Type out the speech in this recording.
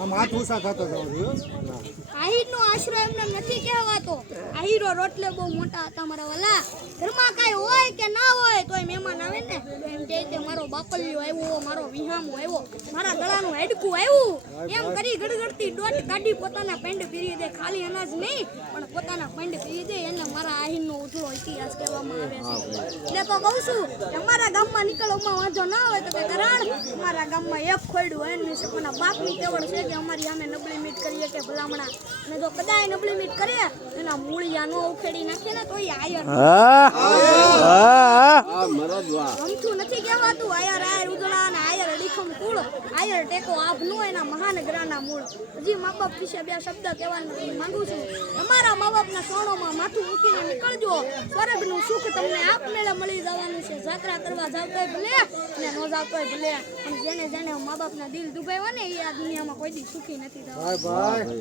આ માથ ઊંચા થતો જવું આહીરનો આશરો એમને નથી કહેવાતો. આહીરો રોટલે બહુ મોટા હતા મારા વાલા. ઘરમાં કાંઈ હોય કે ના હોય તોય મહેમાન આવે ને તો એમ કહે કે મારો બાપલિયો આવ્યો, મારો વિહામો આવ્યો, મારા ગળાનું હાડકું આવ્યું. એમ કરી ગડગડતી દોટ કાઢી પોતાના પેંડ પીરી દે. ખાલી અનાજ નહીં પણ પોતાના પેંડ પીરી દે. એને મારા આહીરનો ઉજળો ઇતિહાસ કહેવામાં આવે છે. એટલે તો કહું છું કે અમારા ગામમાં નીકળવામાં વાંધો ના હોય તો કે કરાણ અમારા ગામમાં એક ખોયડું હોય ને કોના બાપની તેવડ છે કે અમારી સામે નબળી મીટ કરીએ કે ભલામણા. અને જો કદાચ નબળી મીટ કરીએ એના મૂળિયા નો ઉખેડી નાખે ને તો એ આયર ગમતું નથી કહેવાતું. આયર આયર ઉજળા અને આયર અડીખમ કુળ, આયર ટેકો આભ નો એના મહાન ગ્રાના મૂળ. હજી મા બાપ વિશે બે શબ્દ કહેવાનું માંગુ છું. તમારા મા બાપના સોણોમાં માથું મૂકીને નીકળજો. સ્વર્ગનું સુખ તમને આપમેળે મળી જવાનું છે. જાત્રા કરવા જાવતોય ભલે અને ન જાવતોય ભલે. અને જેને જેને મા બાપના દિલ દુભાવ્યા ને એ આ દુનિયામાં કોઈ દી સુખી નથી થવા. ભાઈ